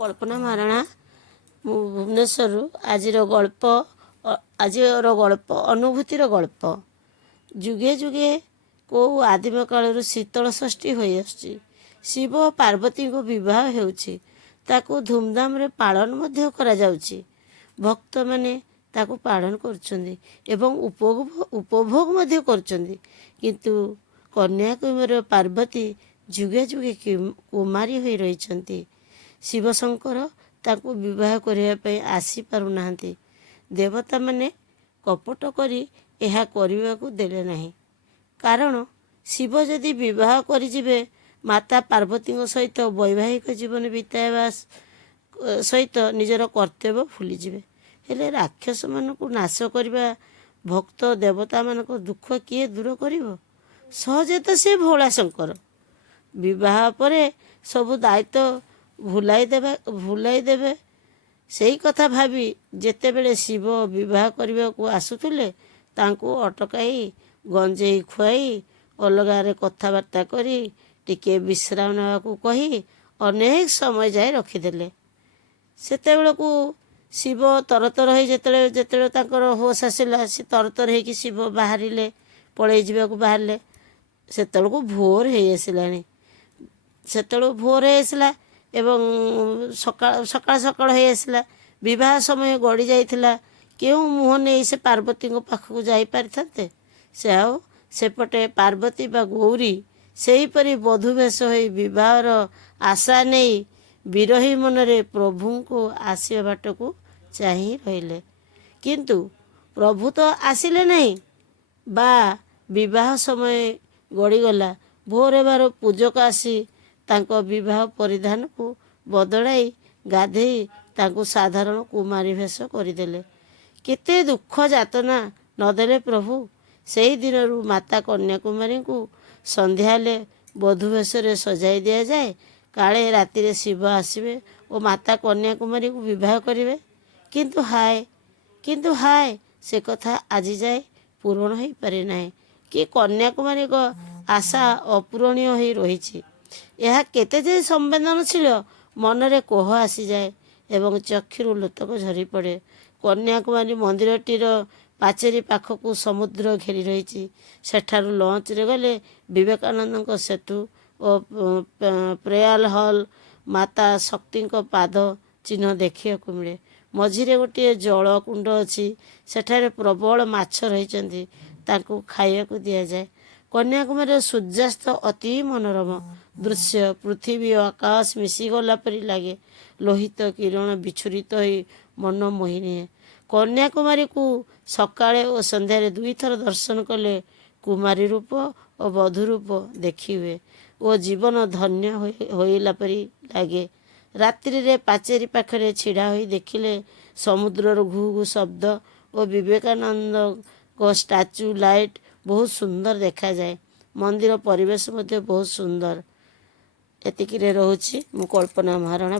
କଳ୍ପନା ମହାରଣା। ମୁଁ ଭୁବନେଶ୍ୱରରୁ। ଆଜିର ଗଳ୍ପ ଅନୁଭୂତିର ଗଳ୍ପ। ଯୁଗେ ଯୁଗେ କେଉଁ ଆଦିମ କାଳରୁ ଶୀତଳ ଷଷ୍ଠୀ ହୋଇଆସୁଛି। ଶିବ ଓ ପାର୍ବତୀଙ୍କ ବିବାହ ହେଉଛି। ତାକୁ ଧୁମଧାମରେ ପାଳନ ମଧ୍ୟ କରାଯାଉଛି। ଭକ୍ତମାନେ ତାକୁ ପାଳନ କରୁଛନ୍ତି ଏବଂ ଉପଭୋଗ ମଧ୍ୟ କରୁଛନ୍ତି। କିନ୍ତୁ କନ୍ୟାକୁମାରୀର ପାର୍ବତୀ ଯୁଗେ ଯୁଗେ କୁମାରୀ ହୋଇ ରହିଛନ୍ତି। ଶିବଶଙ୍କର ତାଙ୍କୁ ବିବାହ କରିବା ପାଇଁ ଆସିପାରୁନାହାନ୍ତି। ଦେବତାମାନେ କପଟ କରି ଏହା କରିବାକୁ ଦେଲେ ନାହିଁ। କାରଣ ଶିବ ଯଦି ବିବାହ କରିଯିବେ ମାତା ପାର୍ବତୀଙ୍କ ସହିତ ବୈବାହିକ ଜୀବନ ବିତାଇବା ସହିତ ନିଜର କର୍ତ୍ତବ୍ୟ ଭୁଲିଯିବେ। ହେଲେ ରାକ୍ଷସମାନଙ୍କୁ ନାଶ କରିବା ଭକ୍ତ ଦେବତାମାନଙ୍କ ଦୁଃଖ କିଏ ଦୂର କରିବ? ସହଜେ ତ ସେ ଭୋଳା ଶଙ୍କର। ବିବାହ ପରେ ସବୁ ଦାୟିତ୍ୱ ଭୁଲାଇ ଦେବେ। ସେଇ କଥା ଭାବି ଯେତେବେଳେ ଶିବ ବିବାହ କରିବାକୁ ଆସୁଥିଲେ ତାଙ୍କୁ ଅଟକାଇ ଗଞ୍ଜେଇ ଖୁଆଇ ଅଲଗାରେ କଥାବାର୍ତ୍ତା କରି ଟିକିଏ ବିଶ୍ରାମ ନେବାକୁ କହି ଅନେକ ସମୟ ଯାଏ ରଖିଦେଲେ। ସେତେବେଳକୁ ଶିବ ତରତର ହୋଇ ଯେତେବେଳେ ତାଙ୍କର ହୋସ୍ ଆସିଲା, ସେ ତରତର ହେଇକି ଶିବ ପଳେଇ ଯିବାକୁ ବାହାରିଲେ। ସେତେବେଳକୁ ଭୋର ହେଇ ଆସିଲା ଏବଂ ସକାଳ ହେଇ ଆସିଲା। ବିବାହ ସମୟ ଗଡ଼ି ଯାଇଥିଲା। କେଉଁ ମୁହଁ ନେଇ ସେ ପାର୍ବତୀଙ୍କ ପାଖକୁ ଯାଇପାରିଥାନ୍ତେ? ସେ ଆଉ ସେପଟେ ପାର୍ବତୀ ବା ଗୌରୀ ସେହିପରି ବଧୂ ବେଶ ହୋଇ ବିବାହର ଆଶା ନେଇ ବିରହୀ ମନରେ ପ୍ରଭୁଙ୍କୁ ଆସିବା ବାଟକୁ ଚାହିଁ ରହିଲେ। କିନ୍ତୁ ପ୍ରଭୁ ତ ଆସିଲେ ନାହିଁ ବା ବିବାହ ସମୟ ଗଡ଼ିଗଲା। ଭୋର ହେବାର ପୂଜକ ଆସି ତାଙ୍କ ବିବାହ ପରିଧାନକୁ ବଦଳାଇ ଗାଧେଇ ତାଙ୍କୁ ସାଧାରଣ କୁମାରୀ ବେଶ କରିଦେଲେ। କେତେ ଦୁଃଖ ଯାତନା ନଦେଲେ ପ୍ରଭୁ? ସେହି ଦିନରୁ ମାତା କନ୍ୟାକୁମାରୀଙ୍କୁ ସନ୍ଧ୍ୟା ହେଲେ ବଧୂ ବେଶରେ ସଜାଇ ଦିଆଯାଏ। କାଳେ ରାତିରେ ଶିବ ଆସିବେ ଓ ମାତା କନ୍ୟାକୁମାରୀଙ୍କୁ ବିବାହ କରିବେ। କିନ୍ତୁ ହାୟ ସେ କଥା ଆଜି ଯାଏ ପୂରଣ ହୋଇପାରି ନାହିଁ। କି କନ୍ୟାକୁମାରୀଙ୍କ ଆଶା ଅପୂରଣୀୟ ହୋଇ ରହିଛି। ଏହା କେତେ ଯେ ସମ୍ବେଦନଶୀଳ, ମନରେ କୋହ ଆସିଯାଏ ଏବଂ ଚକ୍ଷୁରୁ ଲୋତକ ଝରିପଡ଼େ। କନ୍ୟାକୁମାରୀ ମନ୍ଦିରଟିର ପାଚେରୀ ପାଖକୁ ସମୁଦ୍ର ଘେରି ରହିଛି। ସେଠାରୁ ଲଞ୍ଚରେ ଗଲେ ବିବେକାନନ୍ଦଙ୍କ ସେତୁ ଓ ପ୍ରେୟାର ହଲ୍, ମାତା ଶକ୍ତିଙ୍କ ପାଦ ଚିହ୍ନ ଦେଖିବାକୁ ମିଳେ। ମଝିରେ ଗୋଟିଏ ଜଳକୁଣ୍ଡ ଅଛି। ସେଠାରେ ପ୍ରବଳ ମାଛ ରହିଛନ୍ତି। ତାଙ୍କୁ ଖାଇବାକୁ ଦିଆଯାଏ। କନ୍ୟାକୁମାରୀର ସୂର୍ଯ୍ୟାସ୍ତ ଅତି ମନୋରମ ଦୃଶ୍ୟ। ପୃଥିବୀ ଓ ଆକାଶ ମିଶିଗଲା ପରି ଲାଗେ। ଲୋହିତ କିରଣ ବିଚ୍ଛୁରିତ ହୋଇ ମନ ମୋହି ନିଏ। କନ୍ୟାକୁମାରୀକୁ ସକାଳେ ଓ ସନ୍ଧ୍ୟାରେ ଦୁଇଥର ଦର୍ଶନ କଲେ କୁମାରୀ ରୂପ ଓ ବଧୂ ରୂପ ଦେଖିହୁଏ ଓ ଜୀବନ ଧନ୍ୟ ହୋଇଲା ପରି ଲାଗେ। ରାତ୍ରିରେ ପାଚେରୀ ପାଖରେ ଛିଡ଼ା ହୋଇ ଦେଖିଲେ ସମୁଦ୍ରର ଘୁ ଘୁ ଶବ୍ଦ ଓ ବିବେକାନନ୍ଦଙ୍କ ଷ୍ଟାଚ୍ୟୁ ଲାଇଟ୍ ବହୁତ ସୁନ୍ଦର ଦେଖାଯାଏ। ମନ୍ଦିର ପରିବେଶ ମଧ୍ୟ ବହୁତ ସୁନ୍ଦର। ଏତିକିରେ ରହୁଛି। ମୁଁ କଳ୍ପନା ମହାରଣା।